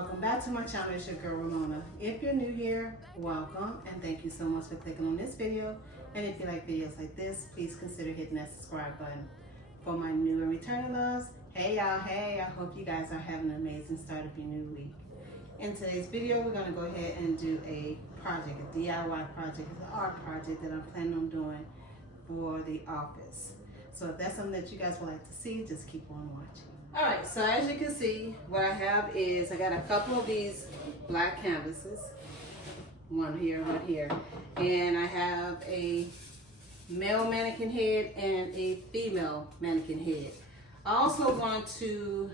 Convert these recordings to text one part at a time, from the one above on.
Welcome back to my channel. It's your girl Ramona. If you're new here, welcome and thank you so much for clicking on this video. And if you like videos like this, please consider hitting that subscribe button. For my new and returning loves, hey y'all, hey, I hope you guys are having an amazing start of your new week. In today's video, we're going to go ahead and do a project, a DIY project, an art project that I'm planning on doing for the office. So if that's something that you guys would like to see, just keep on watching. All right, so as you can see, what I have is I got a couple of these black canvases, one here, and I have a male mannequin head and a female mannequin head. I also want to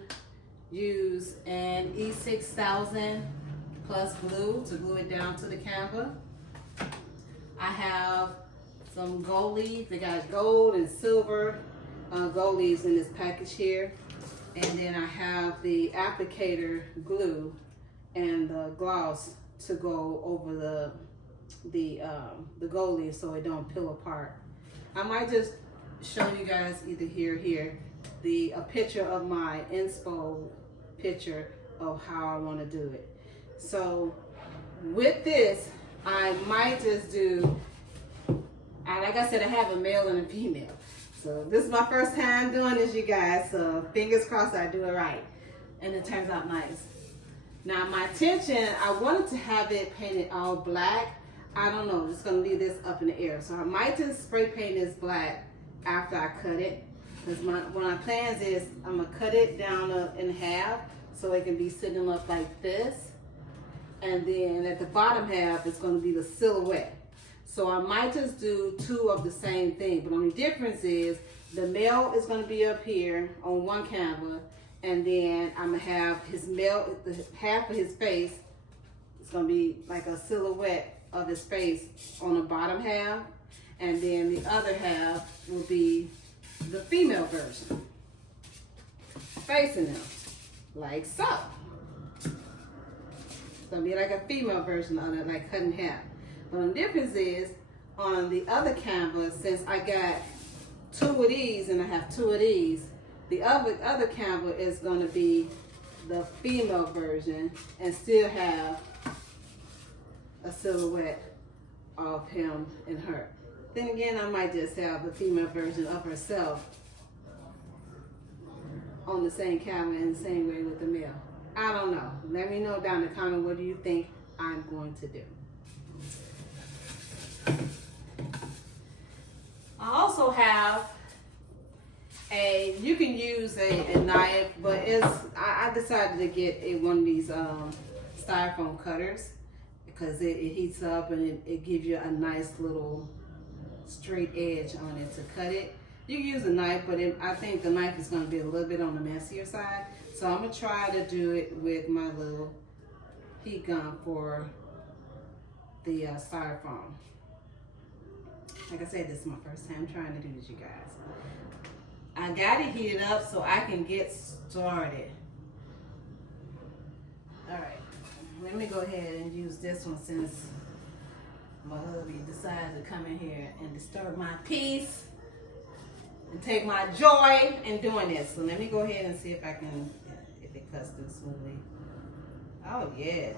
use an E6000 plus glue to glue it down to the canvas. I have some gold leaves. They got gold and silver gold leaves in this package here. And then I have the applicator glue and the gloss to go over the gold leaf so it don't peel apart. I might just show you guys either here, a picture of my inspo picture of how I want to do it. So with this, I might just do, like I said, I have a male and a female. So this is my first time doing this, you guys, so fingers crossed I do it right. And it turns out nice. Now my intention, I wanted to have it painted all black. I don't know, I'm just gonna leave this up in the air. So I might just spray paint this black after I cut it. Because one of my plans is I'm gonna cut it down in half so it can be sitting up like this. And then at the bottom half, it's gonna be the silhouette. So I might just do two of the same thing, but only difference is the male is going to be up here on one canvas, and then I'm going to have his male, half of his face is going to be like a silhouette of his face on the bottom half, and then the other half will be the female version, facing them, like so. It's going to be like a female version of it, like cut in half. But the difference is, on the other canvas, since I got two of these and I have two of these, the other canvas is going to be the female version and still have a silhouette of him and her. Then again, I might just have the female version of herself on the same canvas in the same way with the male. I don't know. Let me know down in the comment what do you think I'm going to do. I also have you can use a knife, but I decided to get one of these styrofoam cutters because it heats up and it gives you a nice little straight edge on it to cut it. You can use a knife, but I think the knife is going to be a little bit on the messier side. So I'm going to try to do it with my little heat gun for the styrofoam. Like I said, this is my first time trying to do this, you guys. I got it heated up so I can get started. All right, let me go ahead and use this one since my hubby decided to come in here and disturb my peace and take my joy in doing this. So let me go ahead and see if it cuts through smoothly. Oh yeah.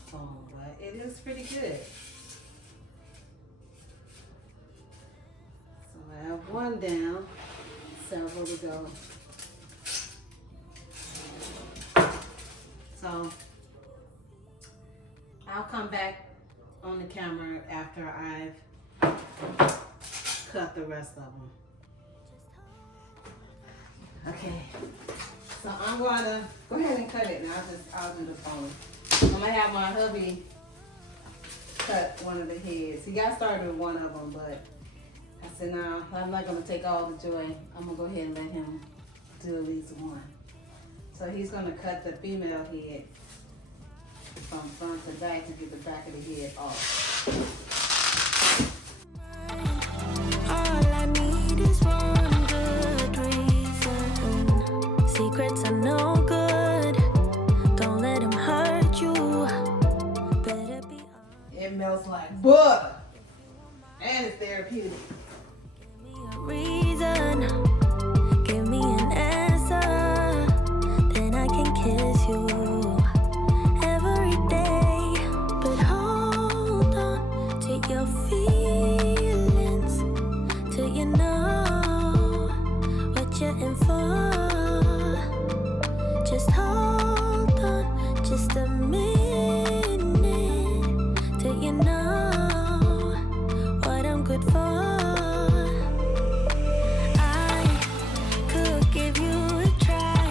But it looks pretty good. So I have one down, several to go. So I'll come back on the camera after I've cut the rest of them. Okay, so I'm going to go ahead and cut it, and I'll do the phone. I'm gonna have my hubby cut one of the heads. He got started with one of them, but I said, no, I'm not gonna take all the joy. I'm gonna go ahead and let him do at least one. So he's gonna cut the female head from front to back to get the back of the head off. All I need is one good reason. Secrets are no good. Don't let them hurt you. Better be honest. It melts like butter. And it's therapeutic. Give me a reason. Give me an answer. Then I can kiss you every day. But hold on to your feelings till you know what you're in for. Just hold on just a minute till you know what I'm good for. I could give you a try,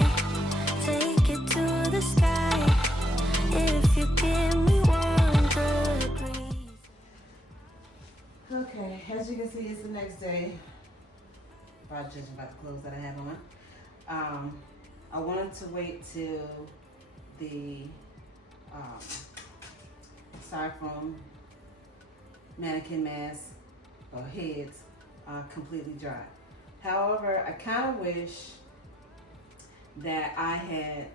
take it to the sky if you give me one good reason. Okay, as you can see, it's the next day. About just about the clothes that I have on. I wanted to wait till the styrofoam mannequin masks or heads are completely dry. However, I kind of wish that I had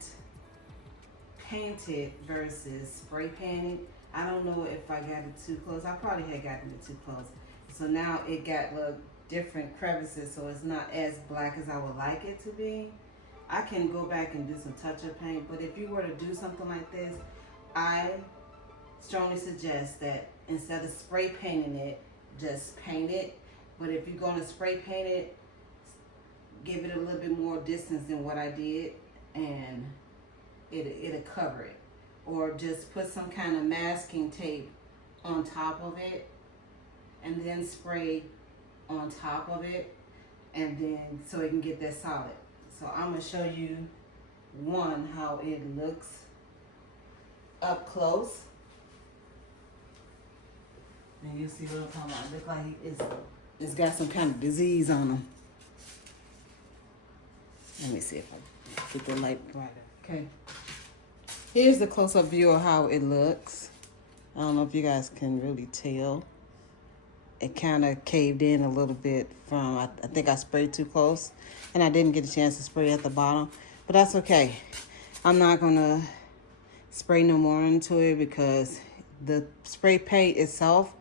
painted versus spray painted. I don't know if I got it too close. I probably had gotten it too close. So now it got little different crevices, so it's not as black as I would like it to be. I can go back and do some touch-up paint, but if you were to do something like this, I strongly suggest that instead of spray painting it, just paint it. But if you're going to spray paint it, give it a little bit more distance than what I did, and it'll cover it. Or just put some kind of masking tape on top of it, and then spray on top of it, and then so it can get that solid. So I'm gonna show you one how it looks up close. And you see what I'm talking about. It looks like it's got some kind of disease on them. Let me see if I get the light brighter. Okay. Here's the close-up view of how it looks. I don't know if you guys can really tell. It kind of caved in a little bit from, I think I sprayed too close, and I didn't get a chance to spray at the bottom, but that's okay. I'm not gonna spray no more into it because the spray paint itself,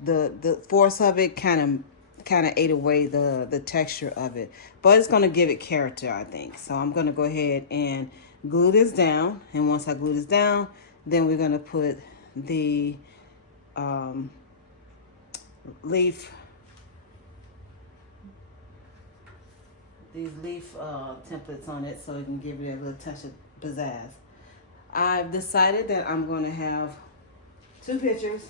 the force of it kind of ate away the texture of it, but it's gonna give it character, I think. So I'm gonna go ahead and glue this down, and once I glue this down, then we're gonna put the these leaf templates on it, so it can give it a little touch of pizzazz. I've decided that I'm going to have two pictures.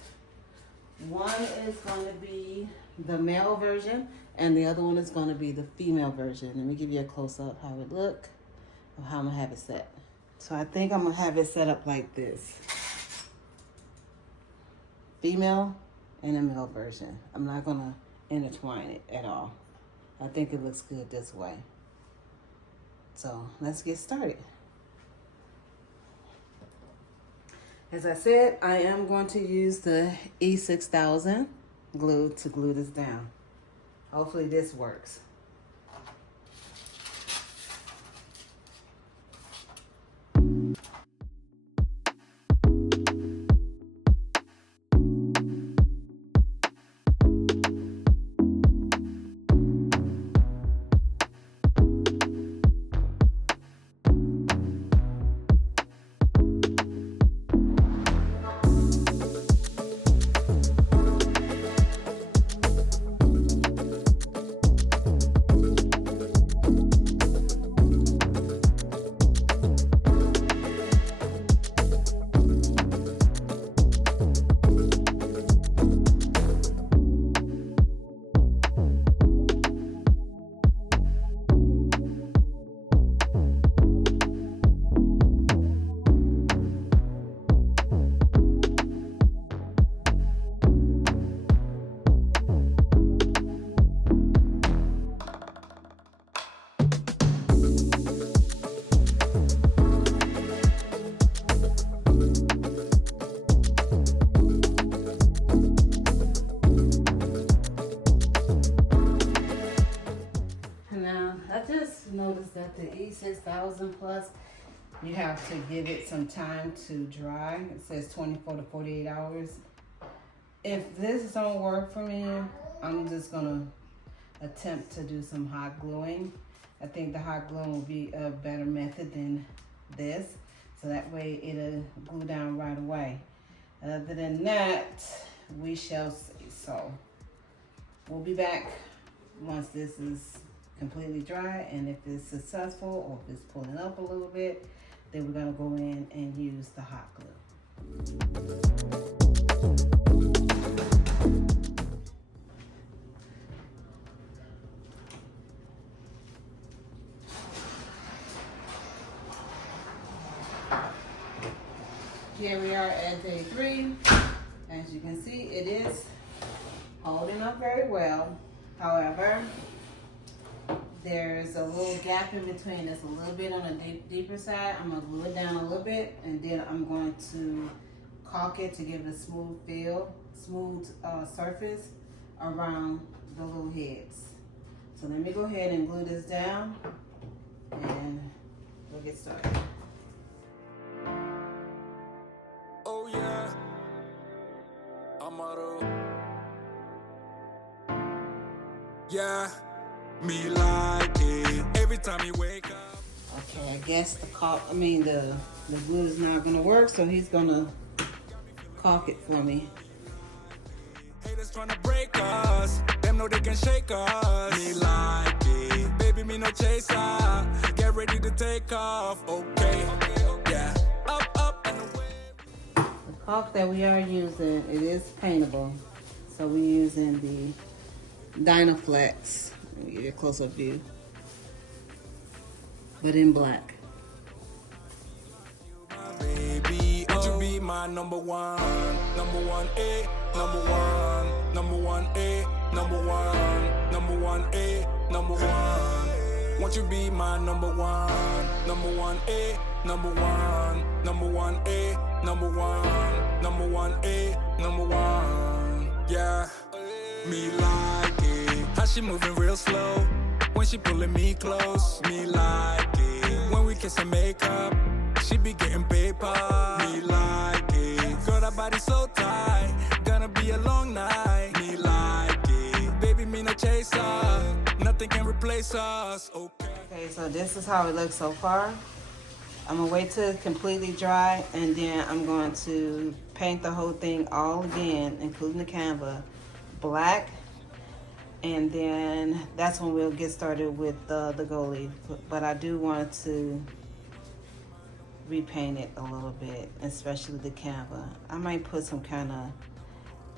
One is going to be the male version, and the other one is going to be the female version. Let me give you a close-up how it look, or how I'm going to have it set. So I think I'm going to have it set up like this. Female and a male version. I'm not going to intertwine it at all. I think it looks good this way. So let's get started. As I said, I am going to use the E6000 glue to glue this down. Hopefully this works. enough to eat, 6,000 plus, you have to give it some time to dry. It says 24 to 48 hours. If this don't work for me, I'm just gonna attempt to do some hot gluing. I think the hot gluing will be a better method than this, so that way it'll glue down right away. Other than that, we shall see. So we'll be back once this is completely dry, and if it's successful or if it's pulling up a little bit, then we're gonna go in and use the hot glue. Here we are at day 3. As you can see, it is holding up very well. However, there's a little gap in between. It's a little bit on the deeper side. I'm gonna glue it down a little bit, and then I'm going to caulk it to give it a smooth surface around the little heads. So let me go ahead and glue this down, and we'll get started. Oh yeah, I'm yeah, me like it every time you wake up. Okay, I guess the glue is not gonna work, so he's gonna caulk it for me. Haters trying to break us, them know they can shake us. Me like it, baby, me no chaser. Get ready to take off, okay, yeah. Up and away. The caulk that we are using, it is paintable, so we're using the Dynaflex. Let me give you a close-up view, but in black. Baby, won't you be my number one A, number one A, number one A, number one A, number one. Won't you be my number one A, number one A, number one A, number one A, number one. Yeah, me like it. How she moving real slow when she pulling me close. Me like it when we kiss and make up. She be getting paper. Me like it. Girl, that body so tight. Gonna be a long night. Me like it. Baby, me no chaser. Nothing can replace us. Okay, so this is how it looks so far. I'm gonna wait till it's completely dry, and then I'm going to paint the whole thing all again, including the canvas, black. And then that's when we'll get started with the goalie. But I do want to repaint it a little bit, especially the canvas. I might put some kind of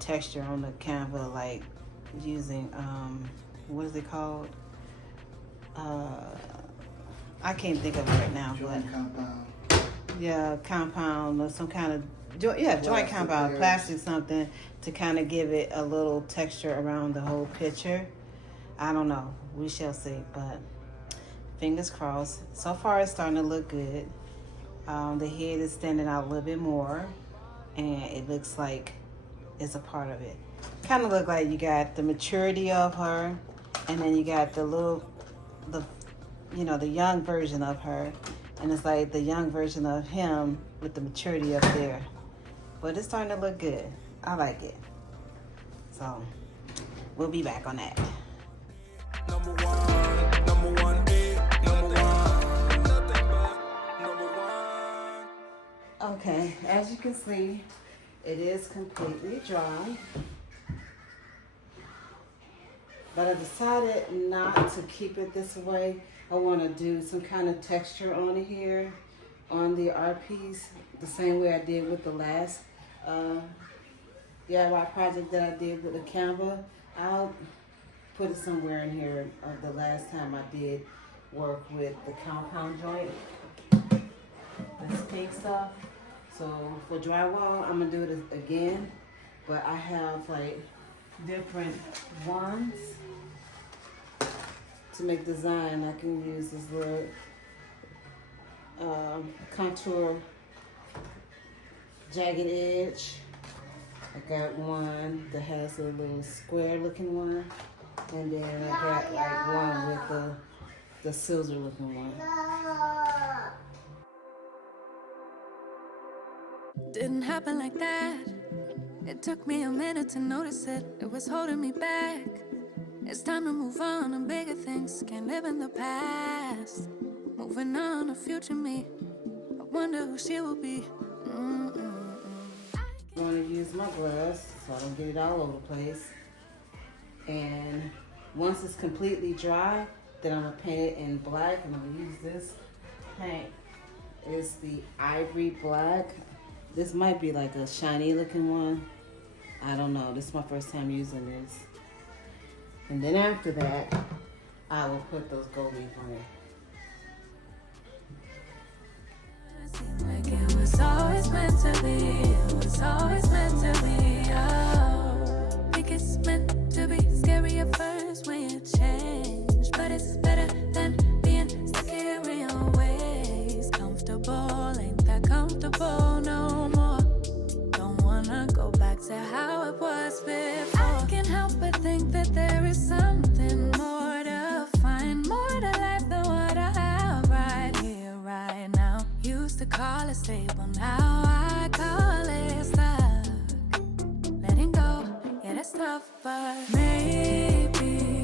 texture on the canvas, like using what is it called? I can't think of it right now. Joint compound. Yeah, compound or some kind of joint compound, plastic something, to kind of give it a little texture around the whole picture. I don't know. We shall see, but fingers crossed. So far, it's starting to look good. The head is standing out a little bit more, and it looks like it's a part of it. Kind of look like you got the maturity of her, and then you got the young version of her, and it's like the young version of him with the maturity up there. But it's starting to look good. I like it. So we'll be back on that. Number one A, number one. Nothing but number one. Okay, as you can see, it is completely dry. But I decided not to keep it this way. I want to do some kind of texture on it here, on the art piece, the same way I did with the last DIY project that I did with the canvas. I'll put it somewhere in here of the last time I did work with the compound joint, this pink stuff. So for drywall, I'm gonna do it again, but I have like different ones to make design. I can use this little contour jagged edge. I got one that has a little square looking one, and then I got like one with a the silver looking one. Didn't happen like that. It took me a minute to notice it. It was holding me back. It's time to move on to bigger things. Can't live in the past. Moving on to future me. I wonder who she will be. I'm going to use my gloves so I don't get it all over the place. And once it's completely dry, then I'm going to paint it in black. I'm going to use this paint. It's the ivory black. This might be like a shiny looking one. I don't know. This is my first time using this. And then after that, I will put those gold leaf on it. Like it was always meant to be. It was always meant to be. Oh, think it's meant to be. Scary at first when you change, but it's better than being stuck here in your ways. Comfortable, ain't that comfortable no more. Don't wanna go back to how it was before. I can't help but think that there is something more to find, more to life than what I have right here, right now. Used to call it stable, now I call it stuck. Letting go, yeah, that's tough, but maybe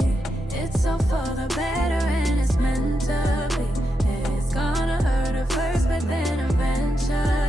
it's all for the better and it's meant to be. It's gonna hurt at first, but then eventually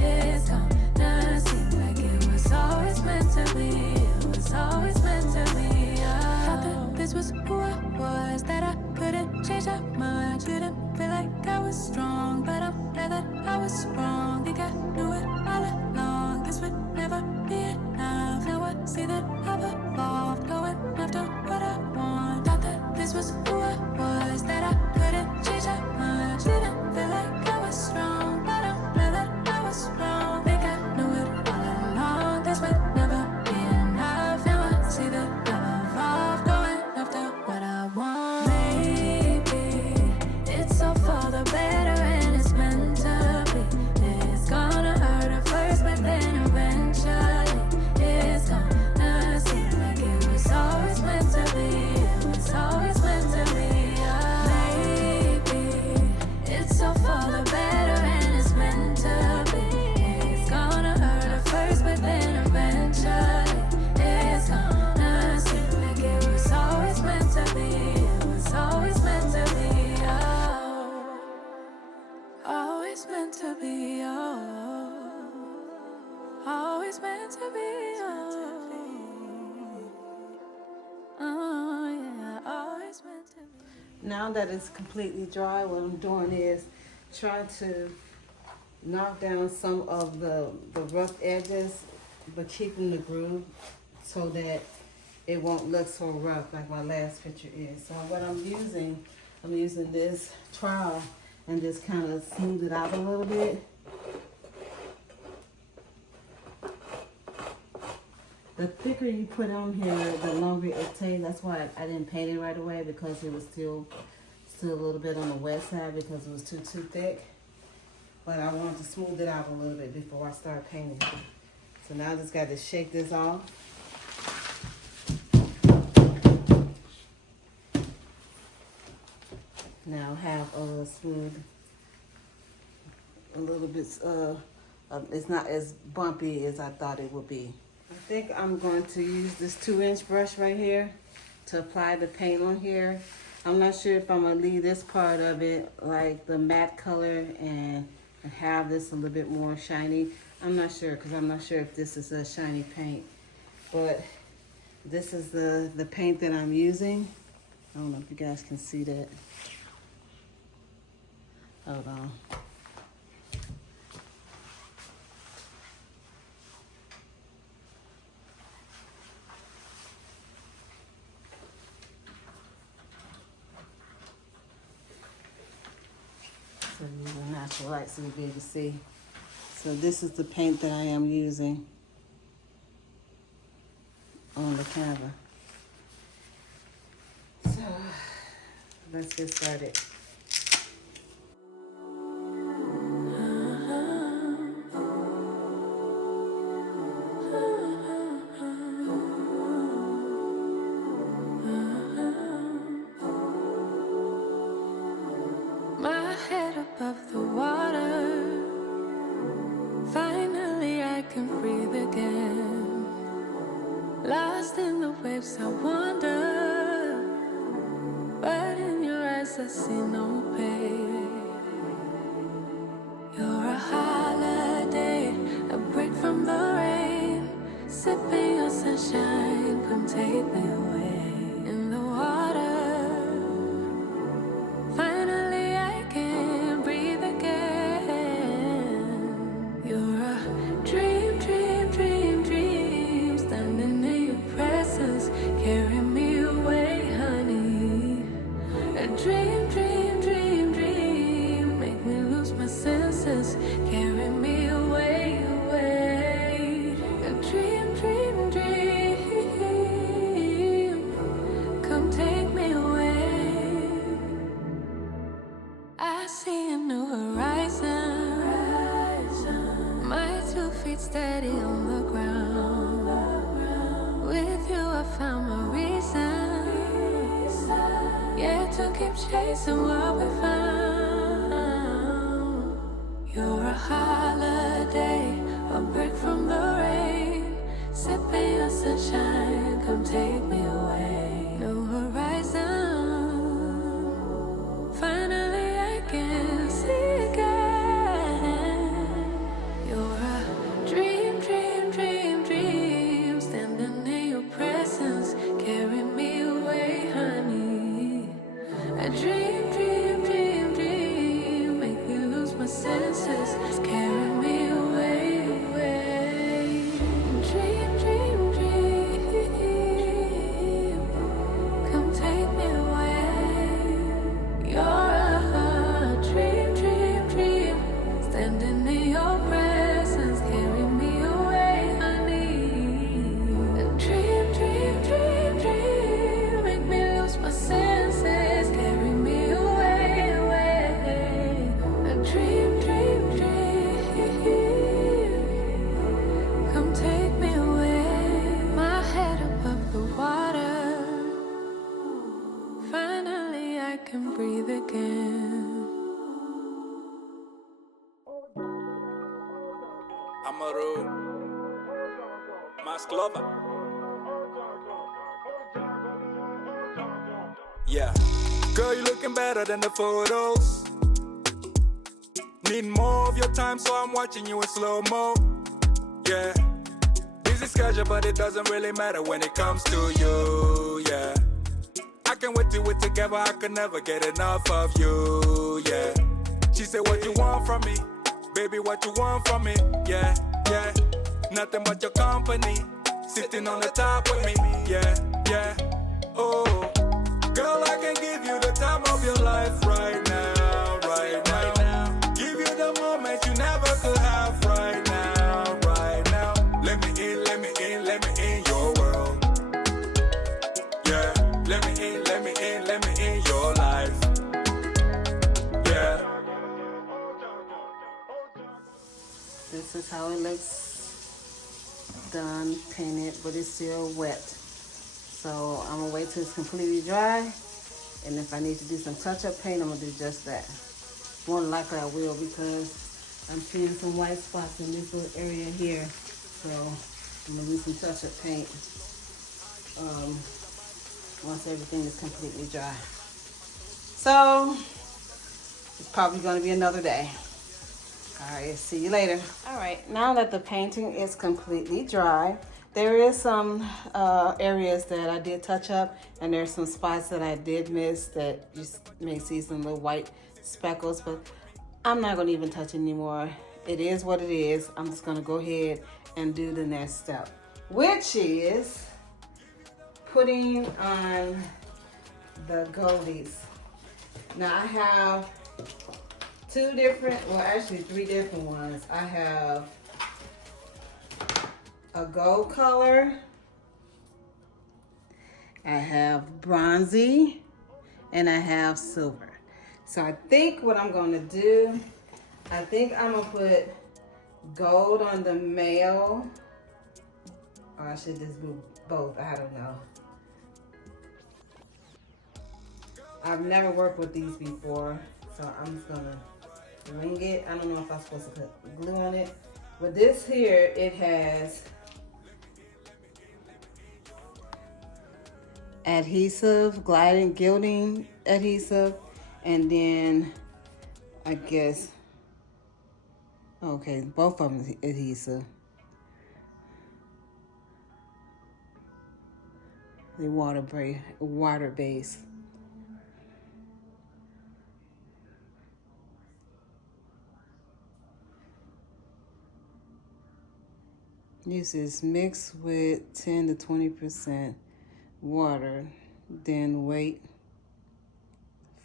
it's gonna seem like it was always meant to be. It was always meant to be. Thought that this was who I was, that I couldn't change that much. Didn't feel like I was strong, but I'm glad that I was wrong. Think I knew it all along. This would never be enough. Now I see that I've evolved, going after what I want. Thought that this was who I was, that I couldn't change that much. Didn't feel like I was strong, but I'm glad that I was wrong. Think I knew it all along. This would never be enough. Now I see that I've evolved, going after what I want. Maybe it's all for the better and it's meant to be. It's gonna hurt at first, but then eventually it's gonna seem like it was always meant to be. It was always meant to be. Maybe it's all for the better and it's meant to be. It's gonna hurt at first, but then eventually it's gonna seem like it was always meant to be. It was always meant to be. Oh, always meant to be. Oh, always meant to be. Oh, yeah, always meant to be. Now that it's completely dry, what I'm doing is trying to knock down some of the rough edges, but keeping the groove so that it won't look so rough like my last picture is. So what I'm using this trowel and just kind of smooth it out a little bit. The thicker you put on here, the longer it takes. That's why I didn't paint it right away, because it was still a little bit on the wet side because it was too thick. But I wanted to smooth it out a little bit before I start painting. So now I just got to shake this off. Now have a smooth, a little bit, it's not as bumpy as I thought it would be. I think I'm going to use this 2-inch brush right here to apply the paint on here. I'm not sure if I'm going to leave this part of it like the matte color and have this a little bit more shiny. I'm not sure, because I'm not sure if this is a shiny paint. But this is the paint that I'm using. I don't know if you guys can see that. Hold on. So use a natural light so you'll be able to see. So this is the paint that I am using on the camera. So let's get started. waves I wander, but in your eyes I see no pain. You're a holiday, a break from the rain, sipping your sunshine, come take me away. In the water, finally I can breathe again. You're a dream, dream, dream, dream, standing in your presence, carry me away, honey. A dream, dream, dream, dream, make me lose my senses, carry me away, away. A dream, dream, dream, come take me away. I see a new horizon, my 2 feet steady on the ground. With you I found my reason, yeah, to keep chasing what we found. You're a holiday, a break from the rain, sipping your sunshine, come take me away. New horizon, finally I can see again. You're a dream, dream, dream, dream, standing in your presence, carry me away, honey. A dream, dream, dream, dream, make me lose my senses, carry me away, away. Dream, dream, dream, come take me away. You're a dream, dream, dream, standing in your presence, carry me away, honey. A dream, dream, dream, dream, make me lose my senses, carry me away, away. A dream, dream, dream, come take me away. My head above the water, finally I can breathe again. Amaru, Masklova. Yeah, girl, you looking better than the photos. Need more of your time, so I'm watching you in slow-mo. Yeah, busy schedule, but it doesn't really matter when it comes to you. Yeah, I can't wait till we're together, I could never get enough of you. Yeah, she said, what you want from me? Baby, what you want from me? Yeah, yeah, nothing but your company, sitting on the top with me. Yeah, yeah, oh, girl, I can give you the time of your life right now, right now. Give you the moment you never could have right now, right now. Let me in, let me in, let me in your world. Yeah, let me in, let me in, let me in your life. Yeah. This is how it looks done, painted, but it's still wet. So I'm gonna wait till it's completely dry. And if I need to do some touch-up paint, I'm gonna do just that. More than likely I will, because I'm seeing some white spots in this little area here. So I'm gonna do some touch-up paint once everything is completely dry. So it's probably gonna be another day. All right, see you later. All right, now that the painting is completely dry, there is some areas that I did touch up, and there's some spots that I did miss that you may see some little white speckles, but I'm not gonna even touch it anymore. It is what it is. I'm just gonna go ahead and do the next step, which is putting on the goldies. Now I have two different, well actually three different ones. I have a gold color, I have bronzy, and I have silver. So I think what I'm gonna do, I think I'm gonna put gold on the male, or I should just do both, I don't know. I've never worked with these before, so I'm just gonna wing it. I don't know if I'm supposed to put glue on it, but this here, it has adhesive, gliding, gilding adhesive, and then I guess, okay, both of them adhesive. The water base. This is mixed with 10 to 20% water, then wait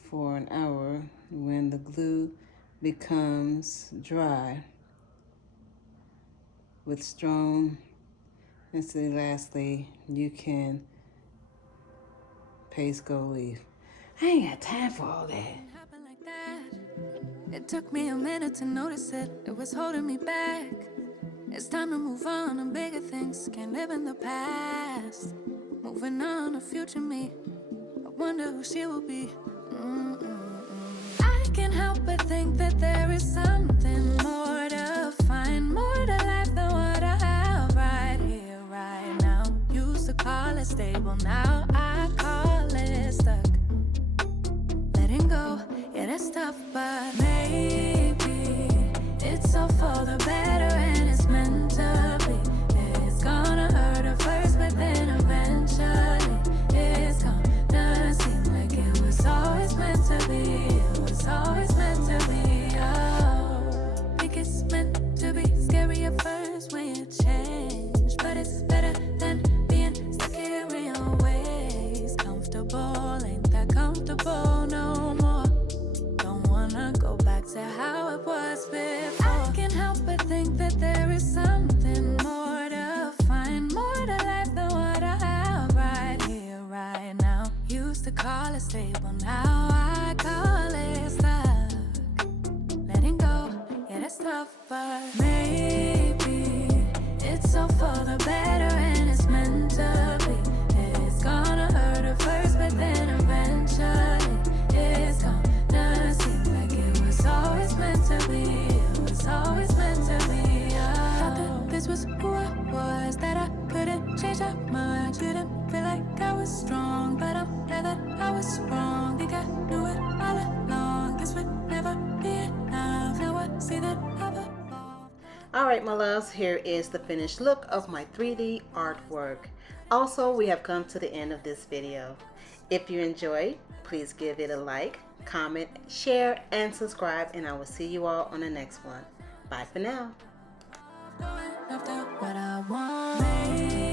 for an hour. When the glue becomes dry with strong and lastly, you can paste gold leaf. I ain't got time for all that. Happened like that. It took me a minute to notice it. It was holding me back. It's time to move on to bigger things. Can't live in the past. Moving on to future me. I wonder who she will be. I can't help but think that there is something more to find, more to life than what I have right here, right now. Used to call it stable, now I call it stuck. Letting go, yeah, that's tough, but maybe it's all for the better and it's meant to be. It's gonna hurt at first, but then eventually it's gonna seem like it was always meant to be. It was always meant to be. Oh, think it's meant to be. Scary at first when you change, but it's better than being stuck here in your ways. Comfortable, ain't that comfortable no more. Don't wanna go back to how it was before. I can't help but think that there is something more to find, more to life than what I have right here, right now. Used to call it stable, now I call it stuck. Letting go, yeah, that's tough, but maybe it's all for the better and it's meant to be. It's gonna hurt at first, but then eventually it's gonna seem like it was always meant to be. It was always meant to be. Thought that this was who I was, that I couldn't change that much. Didn't feel like I was strong, but I'm glad that I was wrong. Think I knew it all along. This would never be enough. Now I see that I've evolved. Alright my loves, here is the finished look of my 3D artwork. Also, we have come to the end of this video. If you enjoyed, please give it a like, comment, share, and subscribe, and I will see you all on the next one. Bye for now. Going after what I want.